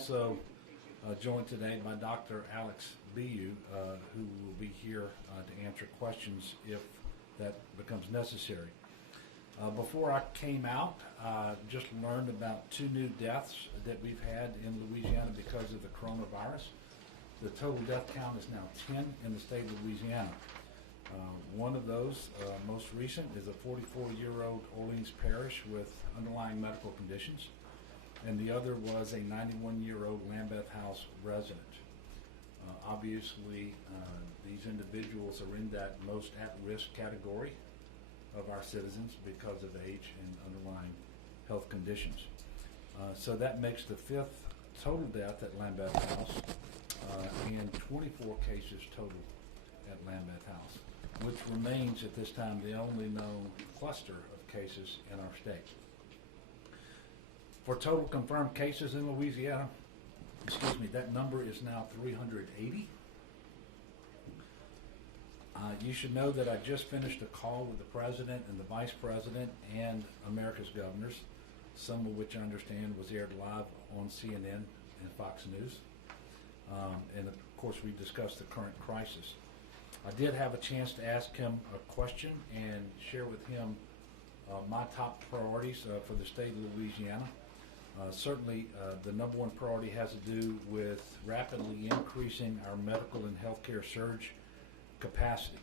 also joined today by Dr. Alex Bu, who will be here to answer questions if that becomes necessary. Before I came out, just learned about 2 new deaths that we've had in Louisiana because of the coronavirus. The total death count is now 10 in the state of Louisiana. One of those, most recent, is a 44-year-old Orleans parish with underlying medical conditions, and the other was a 91-year-old Lambeth House resident. Obviously, these individuals are in that most at-risk category of our citizens because of age and underlying health conditions. So that makes the 5th total death at Lambeth House and 24 cases total at Lambeth House, which remains at this time the only known cluster of cases in our state. For total confirmed cases in Louisiana, that number is now 380. You should know that I just finished a call with the President and the Vice President and America's governors, some of which I understand was aired live on CNN and Fox News. And of course, we discussed the current crisis. I did have a chance to ask him a question and share with him my top priorities for the state of Louisiana. Certainly, the number one priority has to do with rapidly increasing our medical and healthcare surge capacity.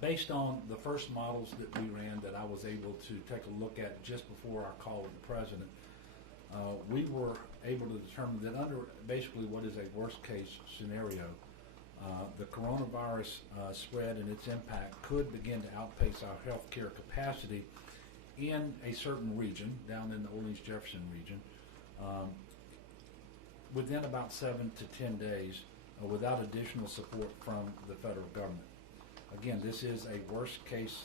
Based on the first models that we ran that I was able to take a look at just before our call with the President, we were able to determine that under basically what is a worst case scenario, the coronavirus spread and its impact could begin to outpace our healthcare capacity in a certain region, down in the Orleans-Jefferson region, within about 7 to 10 days without additional support from the federal government. Again, this is a worst case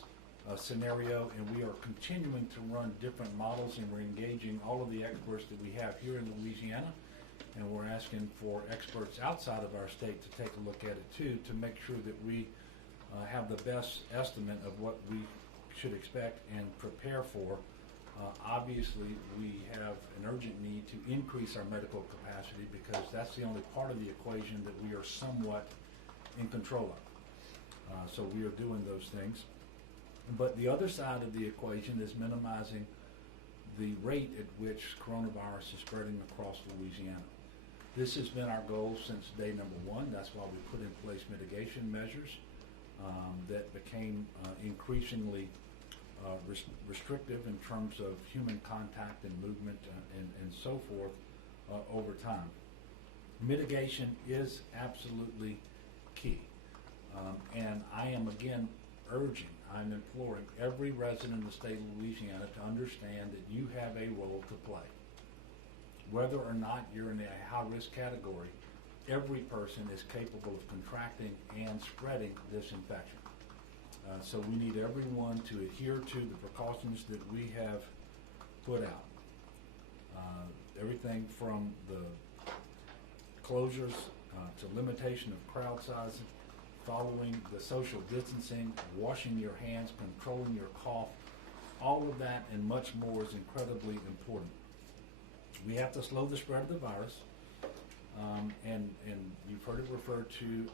scenario, and we are continuing to run different models, and we're engaging all of the experts that we have here in Louisiana, and we're asking for experts outside of our state to take a look at it too, to make sure that we have the best estimate of what we should expect and prepare for. Obviously, we have an urgent need to increase our medical capacity because that's the only part of the equation that we are somewhat in control of. So we are doing those things. But the other side of the equation is minimizing the rate at which coronavirus is spreading across Louisiana. This has been our goal since day number 1. That's why we put in place mitigation measures that became increasingly restrictive in terms of human contact and movement and so forth over time. Mitigation is absolutely key. And I am again I'm imploring every resident of the state of Louisiana to understand that you have a role to play. Whether or not you're in a high-risk category, every person is capable of contracting and spreading this infection. So we need everyone to adhere to the precautions that we have put out. Everything from the closures to limitation of crowd sizing, following the social distancing, washing your hands, controlling your cough, all of that and much more is incredibly important. We have to slow the spread of the virus, and you've heard it referred to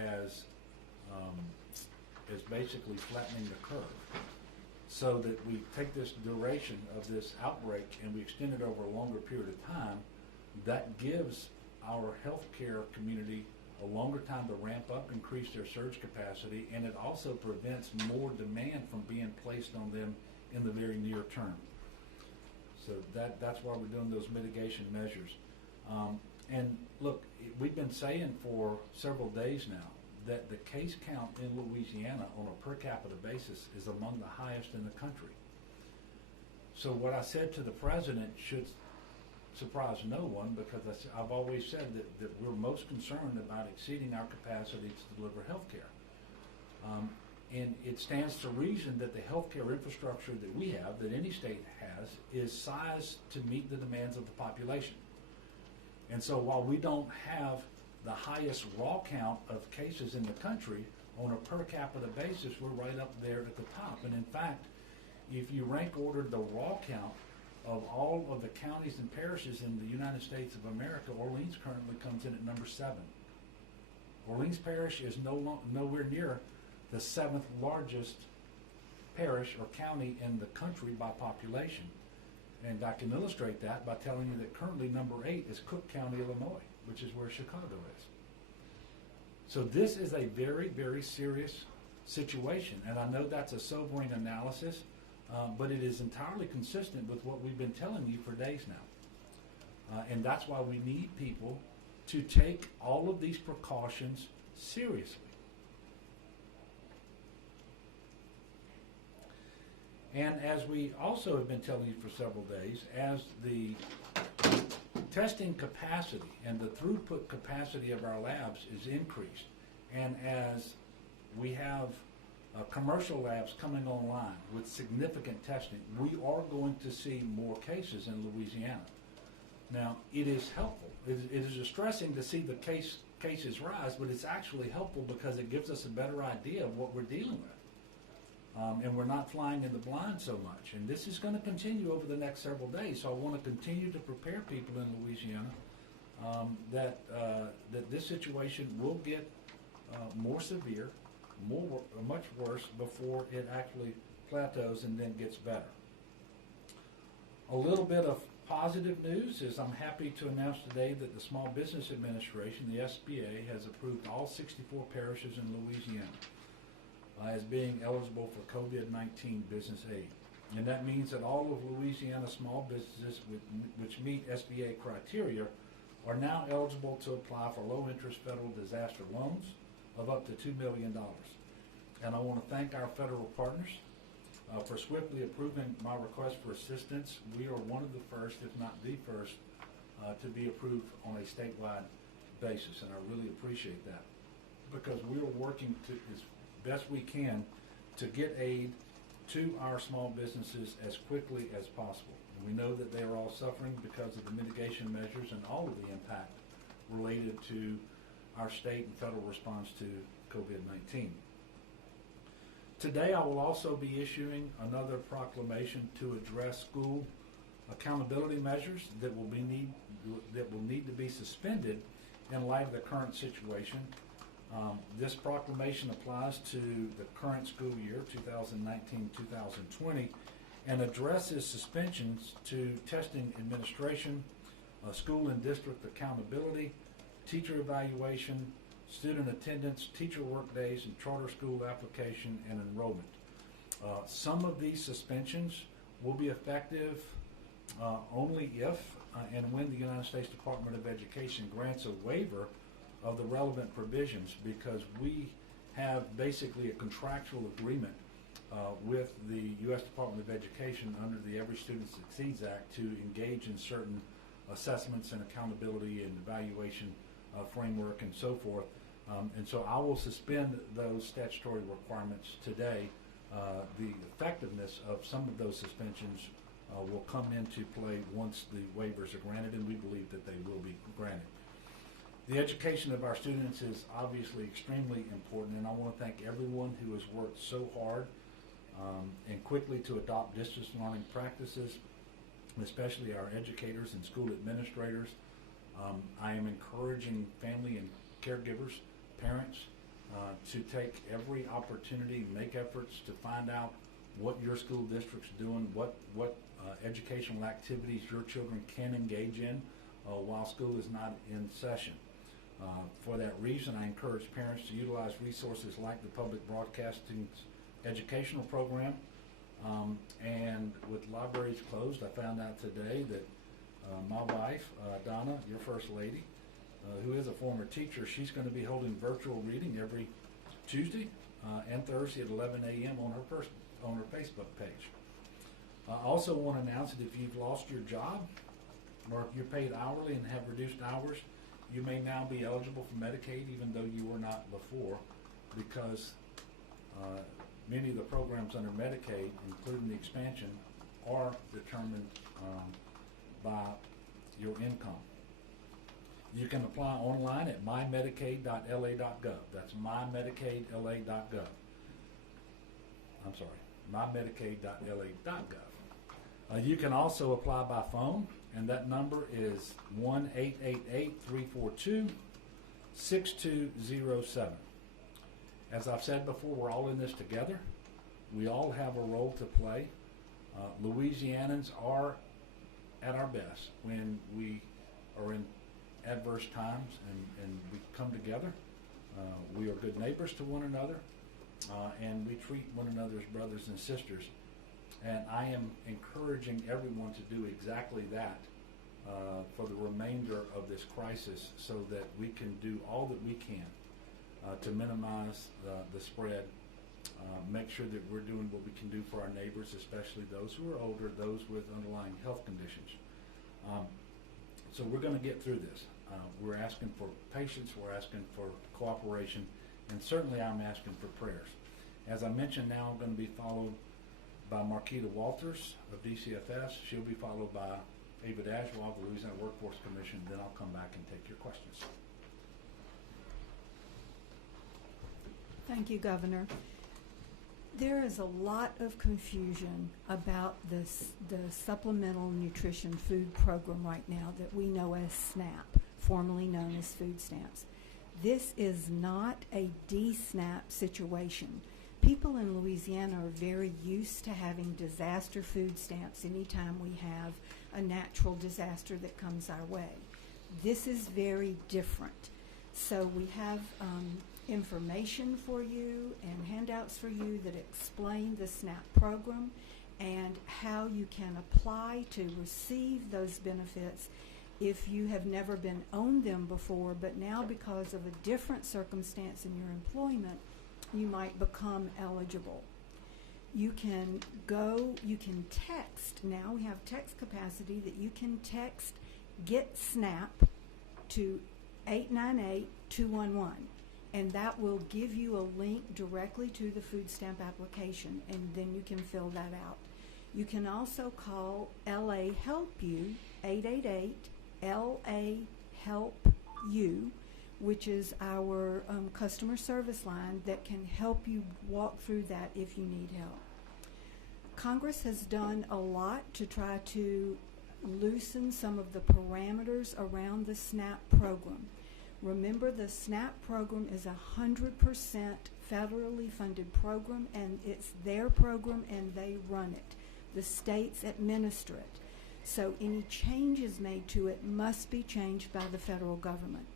as basically flattening the curve, so that we take this duration of this outbreak and we extend it over a longer period of time. That gives our healthcare community a longer time to ramp up, increase their surge capacity, and it also prevents more demand from being placed on them in the very near term. So that's why we're doing those mitigation measures. And look, we've been saying for several days now that the case count in Louisiana on a per capita basis is among the highest in the country. So what I said to the President should surprise no one, because I've always said that we're most concerned about exceeding our capacity to deliver health care. And it stands to reason that the healthcare infrastructure that we have, that any state has, is sized to meet the demands of the population. And so while we don't have the highest raw count of cases in the country, on a per capita basis, we're right up there at the top. And in fact, if you rank ordered the raw count of all of the counties and parishes in the United States of America, Orleans currently comes in at number 7. Orleans Parish is nowhere near the 7th largest parish or county in the country by population. And I can illustrate that by telling you that currently number 8 is Cook County, Illinois, which is where Chicago is. So this is a very, very serious situation. And I know that's a sobering analysis, but it is entirely consistent with what we've been telling you for days now. And that's why we need people to take all of these precautions seriously. And as we also have been telling you for several days, as the testing capacity and the throughput capacity of our labs is increased, and as we have commercial labs coming online with significant testing, we are going to see more cases in Louisiana. Now, it is helpful. It is distressing to see the cases rise, but it's actually helpful because it gives us a better idea of what we're dealing with. And we're not flying in the blind so much. And this is going to continue over the next several days. So I want to continue to prepare people in Louisiana that this situation will get more severe, much worse before it actually plateaus and then gets better. A little bit of positive news is I'm happy to announce today that the Small Business Administration, the SBA, has approved all 64 parishes in Louisiana as being eligible for COVID-19 business aid. And that means that all of Louisiana small businesses which meet SBA criteria are now eligible to apply for low-interest federal disaster loans of up to $2 million. And I want to thank our federal partners for swiftly approving my request for assistance. We are one of the first, if not the first, to be approved on a statewide basis, and I really appreciate that because we are working to as best we can to get aid to our small businesses as quickly as possible. And we know that they are all suffering because of the mitigation measures and all of the impact related to our state and federal response to COVID-19. Today I will also be issuing another proclamation to address school accountability measures that will need to be suspended in light of the current situation. This proclamation applies to the current school year, 2019-2020, and addresses suspensions to testing administration, school and district accountability, teacher evaluation, student attendance, teacher work days, and charter school application and enrollment. Some of these suspensions will be effective only if and when the United States Department of Education grants a waiver of the relevant provisions, because we have basically a contractual agreement with the U.S. Department of Education under the Every Student Succeeds Act to engage in certain assessments and accountability and evaluation framework and so forth. And so I will suspend those statutory requirements today. The effectiveness of some of those suspensions will come into play once the waivers are granted, and we believe that they will be granted. The education of our students is obviously extremely important, and I want to thank everyone who has worked so hard and quickly to adopt distance learning practices, especially our educators and school administrators. I am encouraging family and caregivers, parents, to take every opportunity, make efforts to find out what your school district's doing, what educational activities your children can engage in while school is not in session. For that reason, I encourage parents to utilize resources like the Public Broadcasting's educational program. And with libraries closed, I found out today that my wife, Donna, your First Lady, who is a former teacher, she's going to be holding virtual reading every Tuesday and Thursday at 11 a.m. on her Facebook page. I also want to announce that if you've lost your job or if you're paid hourly and have reduced hours, you may now be eligible for Medicaid even though you were not before, because many of the programs under Medicaid, including the expansion, are determined by your income. You can apply online at mymedicaid.la.gov. That's mymedicaidla.gov. I'm sorry, mymedicaid.la.gov. You can also apply by phone, and that number is 1-888-342-6207. As I've said before, we're all in this together. We all have a role to play. Louisianans are at our best when we are in adverse times and we come together. We are good neighbors to one another, and we treat one another as brothers and sisters. And I am encouraging everyone to do exactly that for the remainder of this crisis, so that we can do all that we can to minimize the spread, make sure that we're doing what we can do for our neighbors, especially those who are older, those with underlying health conditions. So we're going to get through this. We're asking for patience, we're asking for cooperation, and certainly I'm asking for prayers. As I mentioned, now I'm going to be followed by Marquita Walters of DCFS. She'll be followed by Ava Dashwell of the Louisiana Workforce Commission. Then I'll come back and take your questions. Thank you, Governor. There is a lot of confusion about the Supplemental Nutrition Food Program right now that we know as SNAP, formerly known as food stamps. This is not a DSNAP situation. People in Louisiana are very used to having disaster food stamps anytime we have a natural disaster that comes our way. This is very different. So we have information for you and handouts for you that explain the SNAP program and how you can apply to receive those benefits if you have never been on them before, but now because of a different circumstance in your employment, you might become eligible. You can text. Now we have text capacity that you can text Get SNAP to 898-211, and that will give you a link directly to the food stamp application, and then you can fill that out. You can also call LA Help You, 888-LA-HELP-U, which is our customer service line that can help you walk through that if you need help. Congress has done a lot to try to loosen some of the parameters around the SNAP program. Remember, the SNAP program is 100% federally funded program, and it's their program and they run it. The states administer it. So any changes made to it must be changed by the federal government.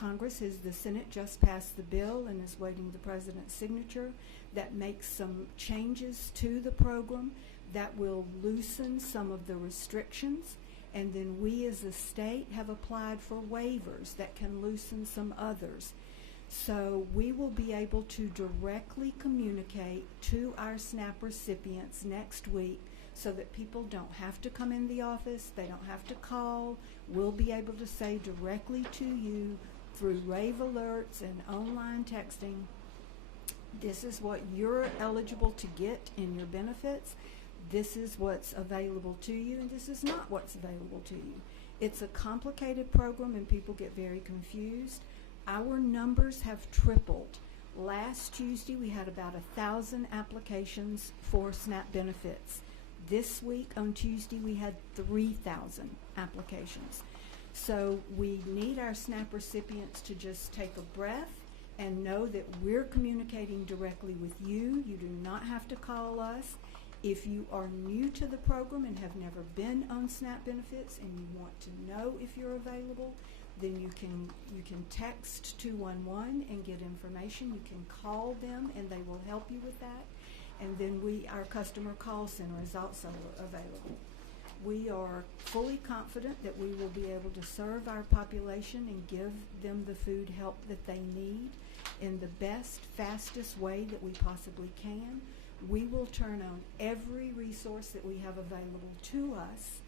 The Senate just passed the bill and is waiting the president's signature that makes some changes to the program that will loosen some of the restrictions, and then we as a state have applied for waivers that can loosen some others. So we will be able to directly communicate to our SNAP recipients next week so that people don't have to come in the office, they don't have to call. We'll be able to say directly to you through rave alerts and online texting, this is what you're eligible to get in your benefits, this is what's available to you, and this is not what's available to you. It's a complicated program and people get very confused. Our numbers have tripled. Last Tuesday we had about 1,000 applications for SNAP benefits. This week on Tuesday we had 3,000 applications. So we need our SNAP recipients to just take a breath and know that we're communicating directly with you. You do not have to call us. If you are new to the program and have never been on SNAP benefits and you want to know if you're available, then you can text 211 and get information. You can call them and they will help you with that. And then our customer call center is also available. We are fully confident that we will be able to serve our population and give them the food help that they need in the best, fastest way that we possibly can. We will turn on every resource that we have available to us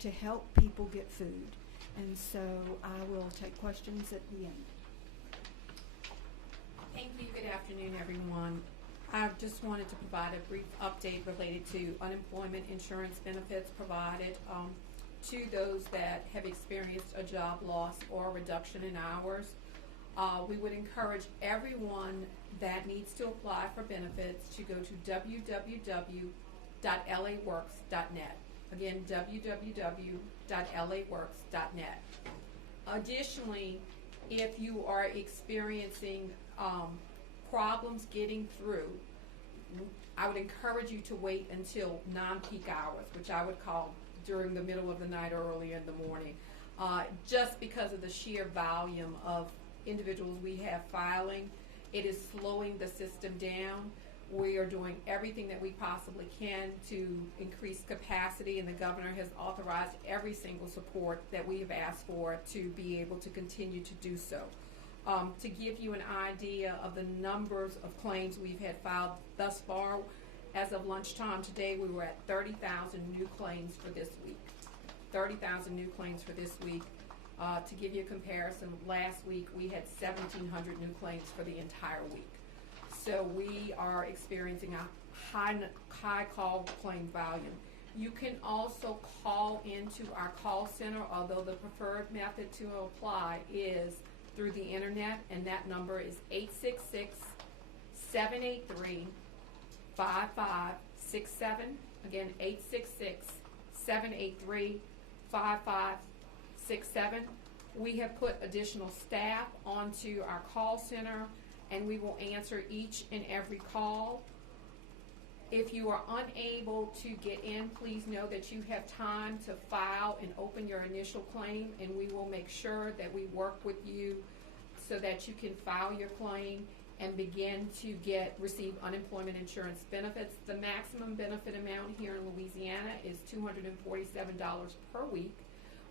to help people get food. And so I will take questions at the end. Thank you. Good afternoon, everyone. I just wanted to provide a brief update related to unemployment insurance benefits provided to those that have experienced a job loss or a reduction in hours. We would encourage everyone that needs to apply for benefits to go to www.laworks.net. Again, www.laworks.net. Additionally, if you are experiencing problems getting through, I would encourage you to wait until non-peak hours, which I would call during the middle of the night or early in the morning, just because of the sheer volume of individuals we have filing. It is slowing the system down. We are doing everything that we possibly can to increase capacity, and the governor has authorized every single support that we have asked for to be able to continue to do so. To give you an idea of the numbers of claims we've had filed thus far, as of lunchtime today, we were at 30,000 new claims for this week. 30,000 new claims for this week. To give you a comparison, last week we had 1,700 new claims for the entire week. So we are experiencing a high call claim volume. You can also call into our call center, although the preferred method to apply is through the internet, and that number is 866-783-5567. Again, 866-783-5567. We have put additional staff onto our call center, and we will answer each and every call. If you are unable to get in, please know that you have time to file and open your initial claim, and we will make sure that we work with you so that you can file your claim and begin to receive unemployment insurance benefits. The maximum benefit amount here in Louisiana is $247 per week.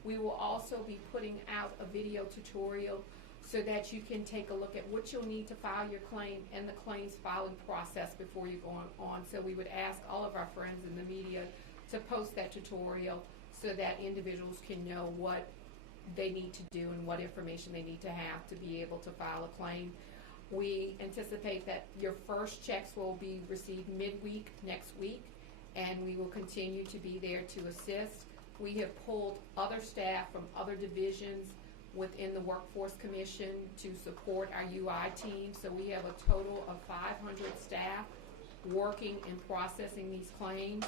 We will also be putting out a video tutorial so that you can take a look at what you'll need to file your claim and the claims filing process before you go on. So we would ask all of our friends in the media to post that tutorial so that individuals can know what they need to do and what information they need to have to be able to file a claim. We anticipate that your first checks will be received midweek next week, and we will continue to be there to assist. We have pulled other staff from other divisions within the Workforce Commission to support our UI team. So we have a total of 500 staff working and processing these claims.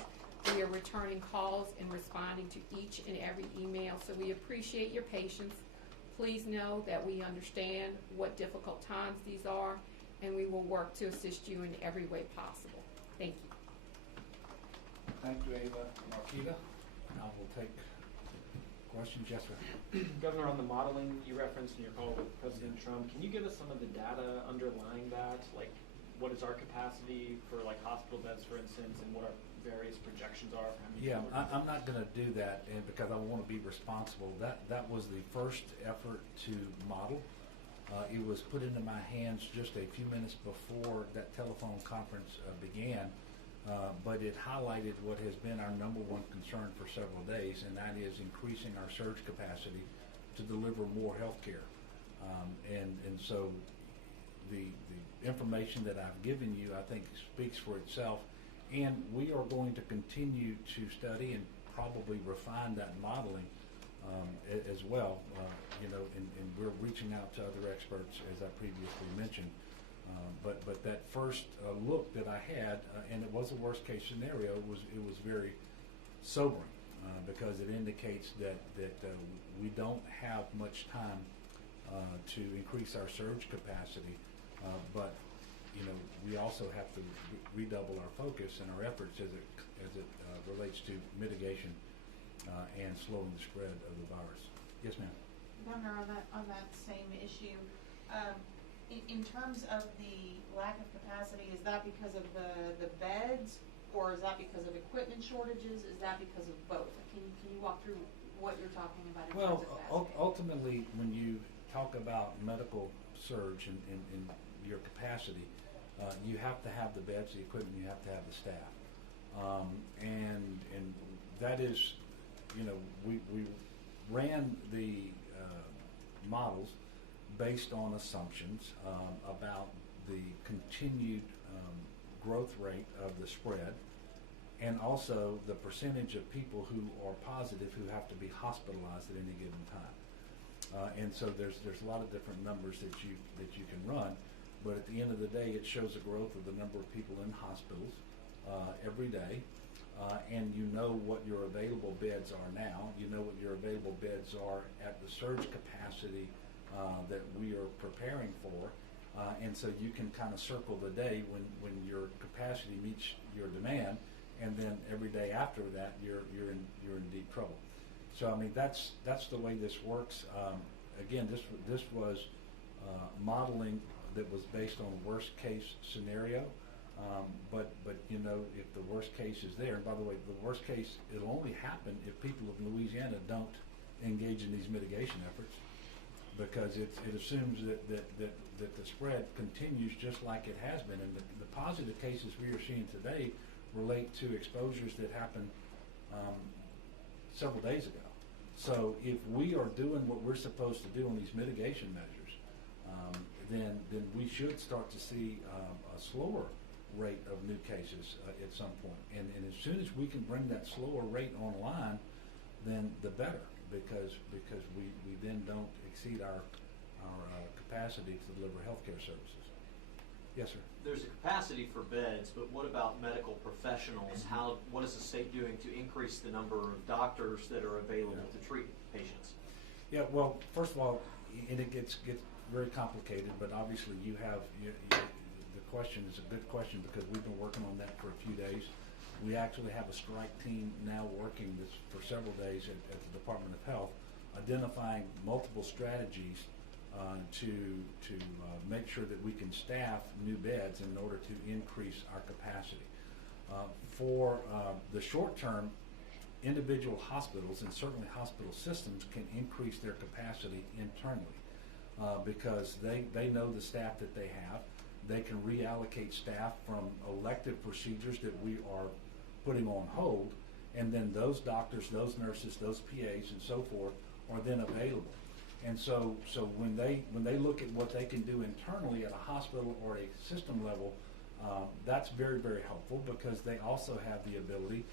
We are returning calls and responding to each and every email. So we appreciate your patience. Please know that we understand what difficult times these are, and we will work to assist you in every way possible. Thank you. Thank you, Ava. Marquita, now we'll take questions. Yes, sir. Governor, on the modeling you referenced in your call with President Trump, can you give us some of the data underlying that? Like, what is our capacity for like hospital beds, for instance, and what our various projections are for how many Yeah, people I'm not going to do that, and because I want to be responsible. That was the first effort to model. It was put into my hands just a few minutes before that telephone conference began, but it highlighted what has been our number one concern for several days, and that is increasing our surge capacity to deliver more health care. And so the information that I've given you, I think, speaks for itself. And we are going to continue to study and probably refine that modeling as well. And we're reaching out to other experts, as I previously mentioned. But that first look that I had, and it was a worst case scenario, it was very sobering because it indicates that we don't have much time to increase our surge capacity, but we also have to redouble our focus and our efforts as it relates to mitigation and slowing the spread of the virus. Yes, ma'am. Governor, on that same issue, in terms of the lack of capacity, is that because of the beds, or is that because of equipment shortages? Is that because of both? Can you walk through what you're talking about in terms of capacity? Ultimately, when you talk about medical surge and your capacity, you have to have the beds, the equipment, you have to have the staff. And that is, we ran the models based on assumptions about the continued growth rate of the spread, and also the percentage of people who are positive who have to be hospitalized at any given time. And so there's a lot of different numbers that you can run. But at the end of the day, it shows a growth of the number of people in hospitals every day. and you know what your available beds are now, you know what your available beds are at the surge capacity that we are preparing for, and so you can kind of circle the day when your capacity meets your demand, and then every day after that you're in deep trouble. So I mean that's the way this works. Again, this was modeling that was based on worst case scenario, but you know, if the worst case is there, and by the way, the worst case, it'll only happen if people of Louisiana don't engage in these mitigation efforts, because it assumes that the spread continues just like it has been, and the positive cases we are seeing today relate to exposures that happened several days ago. So if we are doing what we're supposed to do on these mitigation measures, then we should start to see a slower rate of new cases at some point. And as soon as we can bring that slower rate online, then the better, because we then don't exceed our capacity to deliver healthcare services. Yes, sir. There's a capacity for beds, but what about medical professionals? What is the state doing to increase the number of doctors that are available to treat patients? Yeah, well, first of all, and it gets very complicated, but obviously the question is a good question, because we've been working on that for a few days. We actually have a strike team now working this for several days at the Department of Health, identifying multiple strategies to make sure that we can staff new beds in order to increase our capacity. For the short term, individual hospitals and certainly hospital systems can increase their capacity internally because they know the staff that they have. They can reallocate staff from elective procedures that we are putting on hold, and then those doctors, those nurses, those PAs, and so forth are then available. And so when they look at what they can do internally at a hospital or a system level, that's very, very helpful, because they also have the ability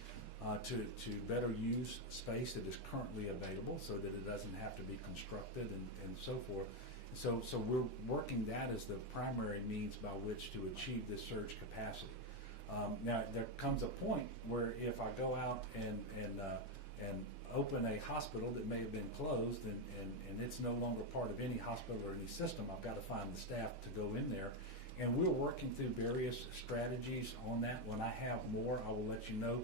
to better use space that is currently available, so that it doesn't have to be constructed and so forth. So we're working that as the primary means by which to achieve this surge capacity. Now there comes a point where if I go out and open a hospital that may have been closed and it's no longer part of any hospital or any system, I've got to find the staff to go in there. And we're working through various strategies on that. When I have more, I will let you know.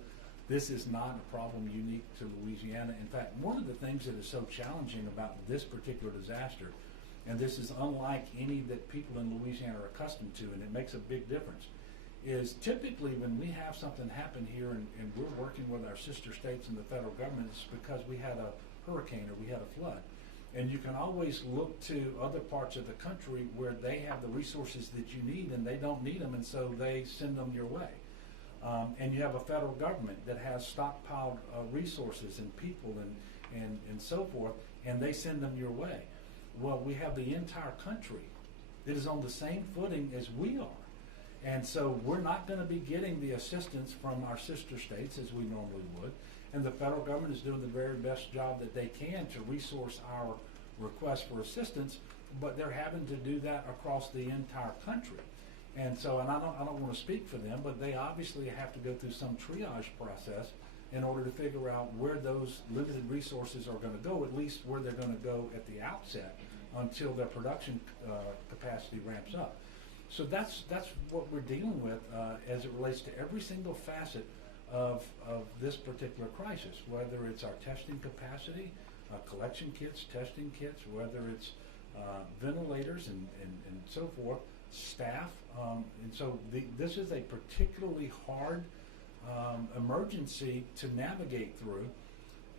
This is not a problem unique to Louisiana. In fact, one of the things that is so challenging about this particular disaster, and this is unlike any that people in Louisiana are accustomed to, and it makes a big difference, is typically when we have something happen here and we're working with our sister states and the federal government, it's because we had a hurricane or we had a flood. And you can always look to other parts of the country where they have the resources that you need and they don't need them, and so they send them your way. And you have a federal government that has stockpiled resources and people and so forth, and they send them your way. Well, we have the entire country that is on the same footing as we are. And so we're not going to be getting the assistance from our sister states as we normally would. And the federal government is doing the very best job that they can to resource our request for assistance, but they're having to do that across the entire country. And so, and I don't want to speak for them, but they obviously have to go through some triage process in order to figure out where those limited resources are going to go, at least where they're going to go at the outset until their production capacity ramps up. So that's what we're dealing with as it relates to every single facet of this particular crisis, whether it's our testing capacity, collection kits, testing kits, whether it's ventilators and so forth, staff. And so this is a particularly hard emergency to navigate through,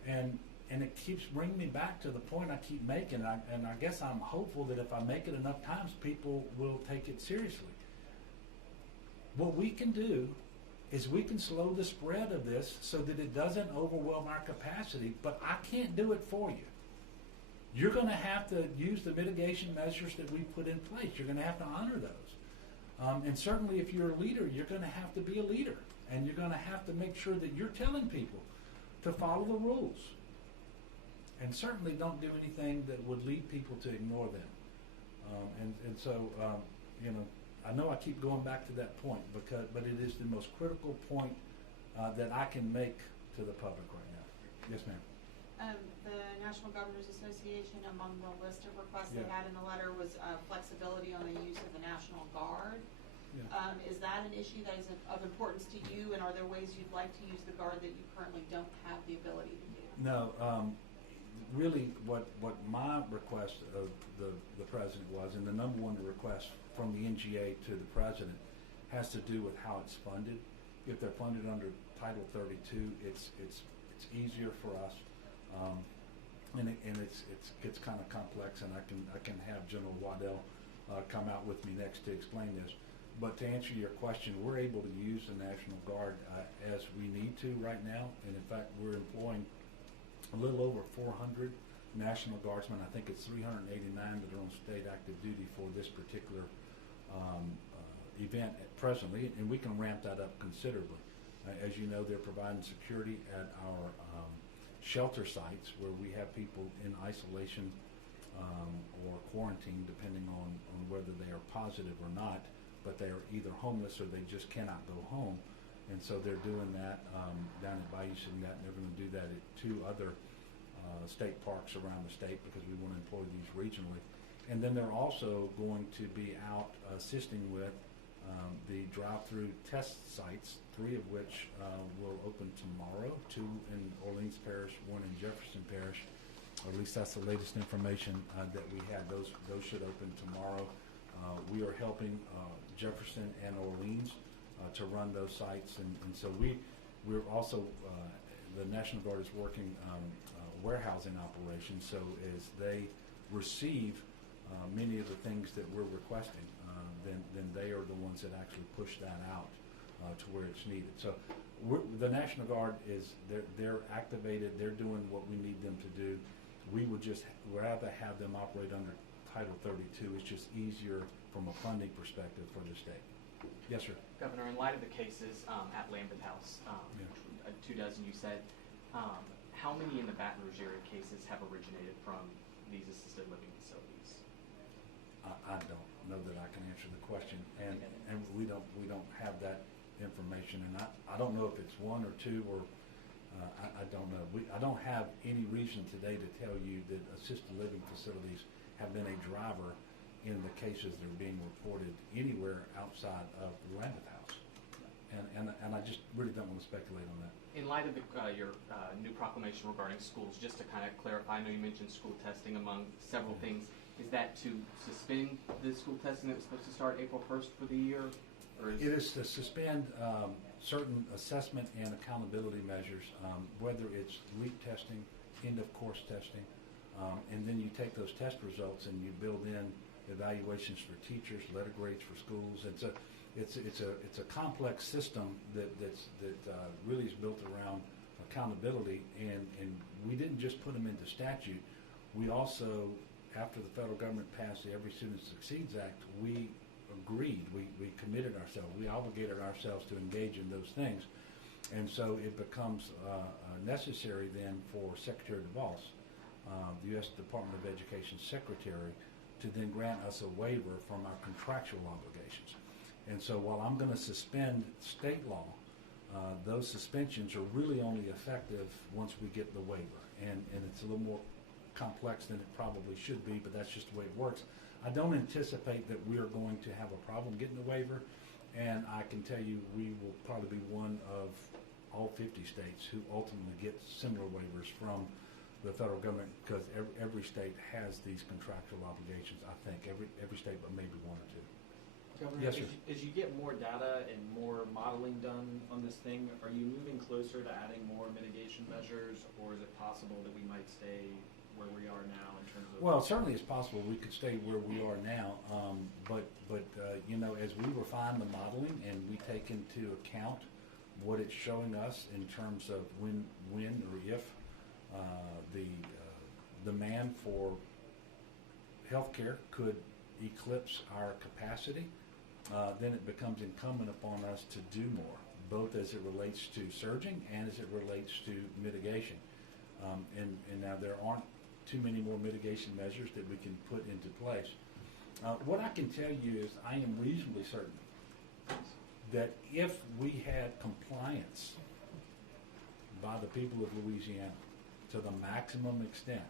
and it keeps bringing me back to the point I keep making, and I guess I'm hopeful that if I make it enough times, people will take it seriously. What we can do is we can slow the spread of this so that it doesn't overwhelm our capacity, but I can't do it for you. You're going to have to use the mitigation measures that we put in place. You're going to have to honor those. And certainly if you're a leader, you're going to have to be a leader, and you're going to have to make sure that you're telling people to follow the rules. And certainly don't do anything that would lead people to ignore them. And so, I know I keep going back to that point, but it is the most critical point that I can make to the public right now. Yes, ma'am. The National Governors Association, among the list of requests they Yeah. had in the letter was flexibility on the use of the National Guard. Yeah. Is that an issue that is of importance to you, and are there ways you'd like to use the Guard that you currently don't have the ability to do? No, really what my request of the president was, and the number one request from the NGA to the president, has to do with how it's funded. If they're funded under Title 32, it's easier for us, and it's kind of complex, and I can have General Waddell come out with me next to explain this. But to answer your question, we're able to use the National Guard as we need to right now, and in fact, we're employing a little over 400 National Guardsmen. I think it's 389 that are on state active duty for this particular event presently, and we can ramp that up considerably. As you know, they're providing security at our shelter sites where we have people in isolation or quarantine, depending on whether they are positive or not, but they are either homeless or they just cannot go home. And so they're doing that down at Bayou Signet, and they're going to do that at 2 other state parks around the state because we want to employ these regionally. And then they're also going to be out assisting with the drive-through test sites, 3 of which will open tomorrow, 2 in Orleans Parish, 1 in Jefferson Parish. Or at least that's the latest information that we had. Those should open tomorrow. We are helping Jefferson and Orleans to run those sites, and so we're also the National Guard is working warehousing operations. So as they receive many of the things that we're requesting, then they are the ones that actually push that out to where it's needed. So the National Guard they're activated. They're doing what we need them to do. We would just rather have them operate under Title 32. It's just easier from a funding perspective for the state. Yes, sir. Governor, in light of the cases at Lambeth House, 24 you said, how many in the Baton Rouge area cases have originated from these assisted living facilities? I don't know that I can answer the question, and we don't have that information, and I don't know if it's 1 or 2 or I don't know. I don't have any reason today to tell you that assisted living facilities have been a driver in the cases that are being reported anywhere outside of the Lambeth House, and I just really don't want to speculate on that. In light of your new proclamation regarding schools, just to kind of clarify, I know you mentioned school testing among several things. Is that to suspend the school testing that was supposed to start April 1st for the year? Or It is to suspend certain assessment and accountability measures, whether it's leak testing, end-of-course testing, and then you take those test results and you build in evaluations for teachers, letter grades for schools. It's a complex system that really is built around accountability, and we didn't just put them into statute. We also, after the federal government passed the Every Student Succeeds Act, we agreed, we committed ourselves, we obligated ourselves to engage in those things. And so it becomes necessary then for Secretary DeVos, the U.S. Department of Education Secretary, to then grant us a waiver from our contractual obligations. And so while I'm going to suspend state law, those suspensions are really only effective once we get the waiver. And it's a little more complex than it probably should be, but that's just the way it works. I don't anticipate that we are going to have a problem getting the waiver, and I can tell you we will probably be one of all 50 states who ultimately get similar waivers from the federal government, because every state has these contractual obligations. I think every state, but maybe 1 or 2. Governor, Yes, sir. as you get more data and more modeling done on this thing, are you moving closer to adding more mitigation measures, or is it possible that we might stay where we are now in terms of? Well, certainly it's possible we could stay where we are now, but you know, as we refine the modeling and we take into account what it's showing us in terms of when or if the demand for healthcare could eclipse our capacity, then it becomes incumbent upon us to do more, both as it relates to surging and as it relates to mitigation. And now there aren't too many more mitigation measures that we can put into place. What I can tell you is I am reasonably certain that if we had compliance by the people of Louisiana to the maximum extent,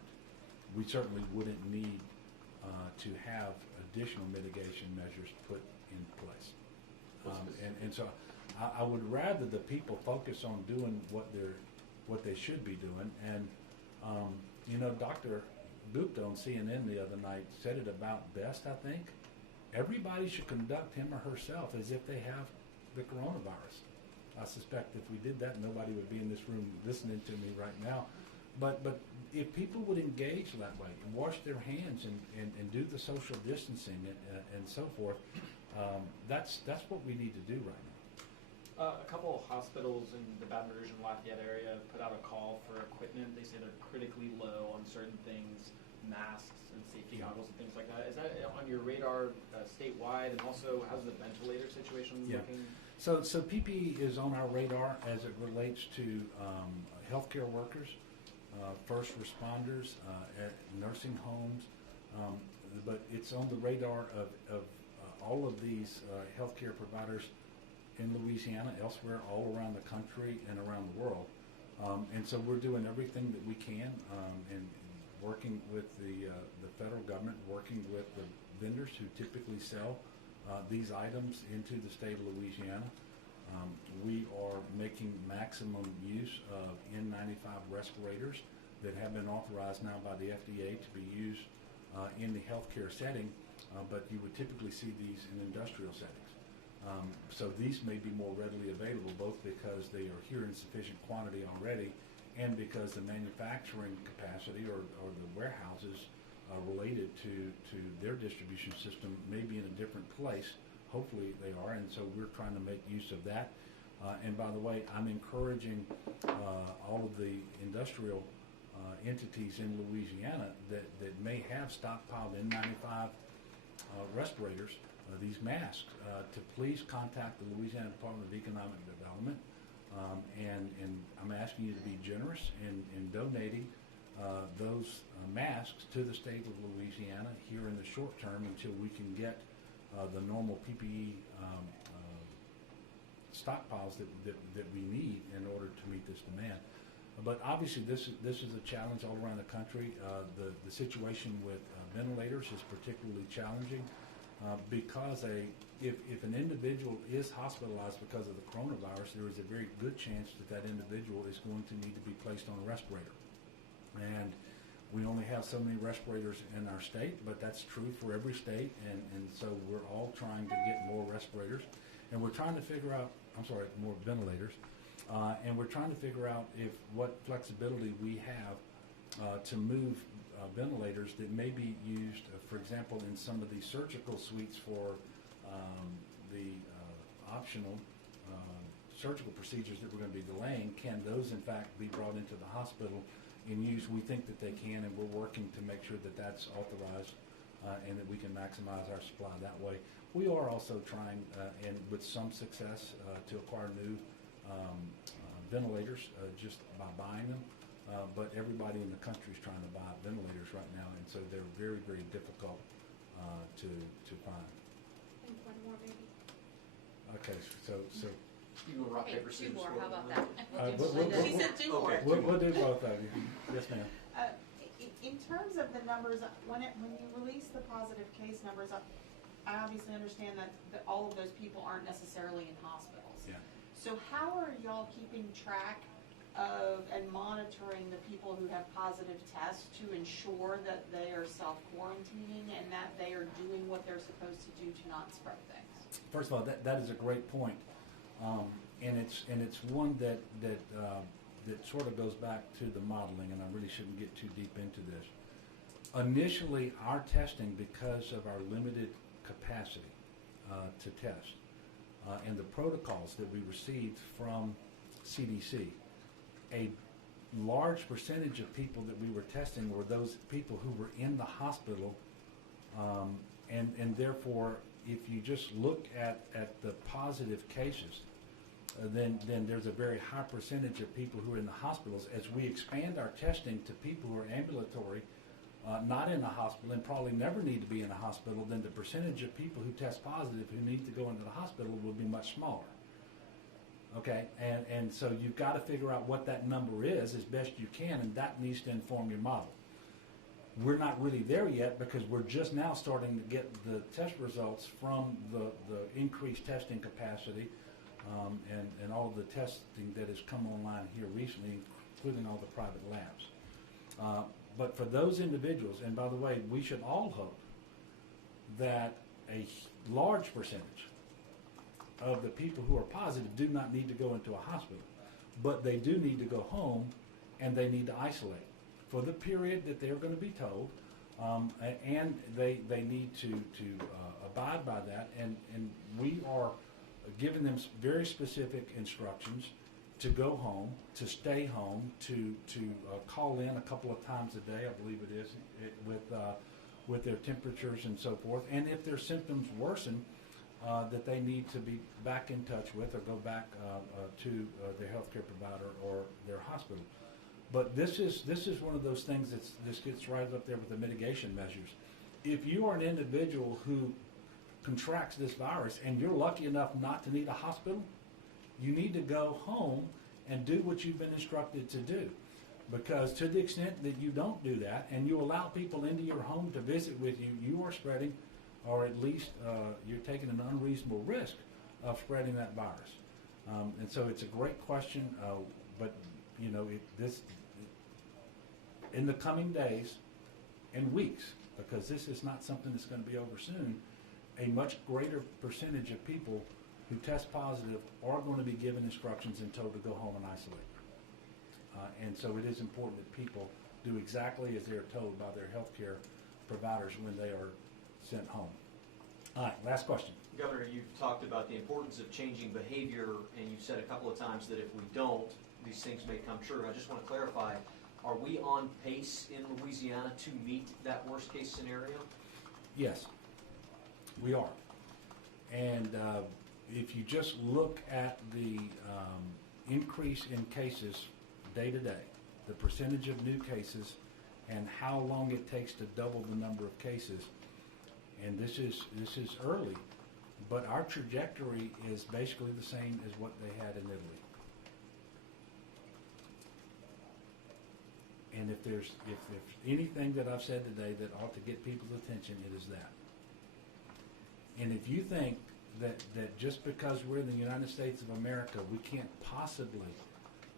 we certainly wouldn't need to have additional mitigation measures put in place. And so I would rather the people focus on doing what they should be doing. And Dr. Gupta on CNN the other night said it about best, I think. Everybody should conduct him or herself as if they have the coronavirus. I suspect if we did that, nobody would be in this room listening to me right now. But if people would engage that way and wash their hands and do the social distancing and so forth, that's what we need to do right now. A couple of hospitals in the Baton Rouge and Lafayette area put out a call for equipment. They say they're critically low on certain things, masks and safety goggles and things like that. Is that on your radar statewide? And also, how's the ventilator situation looking? So PPE is on our radar as it relates to healthcare workers, first responders, at nursing homes, but it's on the radar of all of these healthcare providers in Louisiana, elsewhere, all around the country and around the world. And so we're doing everything that we can and working with the federal government, working with the vendors who typically sell these items into the state of Louisiana. We are making maximum use of N95 respirators that have been authorized now by the FDA to be used in the healthcare setting, but you would typically see these in industrial settings. So these may be more readily available, both because they are here in sufficient quantity already and because the manufacturing capacity or the warehouses related to their distribution system may be in a different place. Hopefully they are, and so we're trying to make use of that. And by the way, I'm encouraging all of the industrial entities in Louisiana that may have stockpiled N95 respirators, these masks, to please contact the Louisiana Department of Economic Development. And I'm asking you to be generous in donating those masks to the state of Louisiana here in the short term until we can get the normal PPE stockpiles that we need in order to meet this demand. But obviously this is a challenge all around the country. The situation with ventilators is particularly challenging because if an individual is hospitalized because of the coronavirus, there is a very good chance that individual is going to need to be placed on a respirator. And we only have so many respirators in our state, but that's true for every state, and so we're all trying to get more respirators. And we're trying to figure out, more ventilators, and we're trying to figure out what flexibility we have to move ventilators that may be used, for example, in some of the surgical suites for the optional surgical procedures that we're going to be delaying. Can those, in fact, be brought into the hospital and used? We think that they can, and we're working to make sure that that's authorized and that we can maximize our supply that way. We are also trying, and with some success, to acquire new ventilators just by buying them. But everybody in the country is trying to buy ventilators right now, and so they're very, very difficult to find. I think one more maybe. Okay, so You go rock, paper, Two scissors, more, roll how about on that? She said two more. Okay. we'll do both of you. Yes, ma'am. In terms of the numbers, when you release the positive case numbers, I obviously understand that all of those people aren't necessarily in hospitals. Yeah. So how are y'all keeping track of and monitoring the people who have positive tests to ensure that they are self-quarantining and that they are doing what they're supposed to do to not spread things? First of all, that is a great point, and it's one that sort of goes back to the modeling, and I really shouldn't get too deep into this. Initially, our testing, because of our limited capacity to test and the protocols that we received from CDC, a large percentage of people that we were testing were those people who were in the hospital, and therefore, if you just look at the positive cases, then there's a very high percentage of people who are in the hospitals. As we expand our testing to people who are ambulatory, not in the hospital, and probably never need to be in a hospital, then the percentage of people who test positive who need to go into the hospital will be much smaller. Okay, and so you've got to figure out what that number is as best you can, and that needs to inform your model. We're not really there yet because we're just now starting to get the test results from the increased testing capacity and all of the testing that has come online here recently, including all the private labs. But for those individuals, and by the way, we should all hope that a large percentage of the people who are positive do not need to go into a hospital, but they do need to go home and they need to isolate for the period that they're going to be told, and they need to abide by that, and we are giving them very specific instructions to go home, to stay home, to call in a couple of times a day, I believe it is, with their temperatures and so forth, and if their symptoms worsen, that they need to be back in touch with or go back to their healthcare provider or their hospital. But this is one of those things this gets right up there with the mitigation measures. If you are an individual who contracts this virus and you're lucky enough not to need a hospital, you need to go home and do what you've been instructed to do. Because to the extent that you don't do that and you allow people into your home to visit with you, you are spreading, or at least you're taking an unreasonable risk of spreading that virus. And so it's a great question, but you know, in the coming days and weeks, because this is not something that's going to be over soon, a much greater percentage of people who test positive are going to be given instructions and told to go home and isolate. And so it is important that people do exactly as they're told by their healthcare providers when they are sent home. All right, last question. Governor, you've talked about the importance of changing behavior, and you've said a couple of times that if we don't, these things may come true. I just want to clarify, are we on pace in Louisiana to meet that worst case scenario? Yes, we are. And if you just look at the increase in cases day to day, the percentage of new cases, and how long it takes to double the number of cases, and this is early, but our trajectory is basically the same as what they had in Italy. And if there's anything that I've said today that ought to get people's attention, it is that. And if you think that just because we're in the United States of America, we can't possibly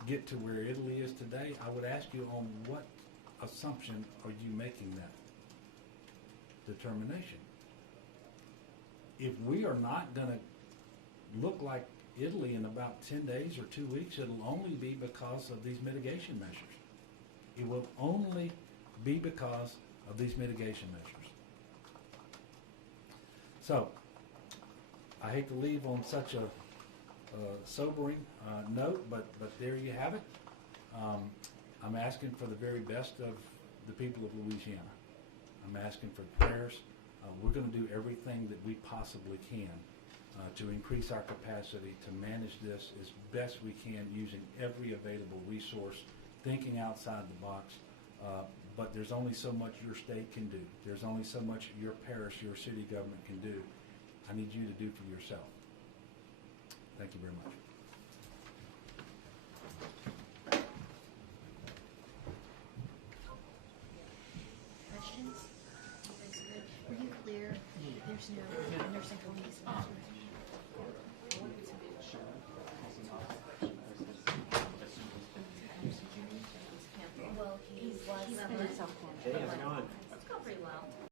get to where Italy is today, I would ask you, on what assumption are you making that determination? If we are not going to look like Italy in about 10 days or 2 weeks, it'll only be because of these mitigation measures. It will only be because of these mitigation measures. So, I hate to leave on such a sobering note, but there you have it. I'm asking for the very best of the people of Louisiana. I'm asking for prayers. We're going to do everything that we possibly can to increase our capacity to manage this as best we can using every available resource, thinking outside the box. But there's only so much your state can do. There's only so much your parish, your city government can do. I need you to do for yourself. Thank you very much. Questions? You guys good? Were you clear? There's no nursing home use. Well, he was Hey, how's it going?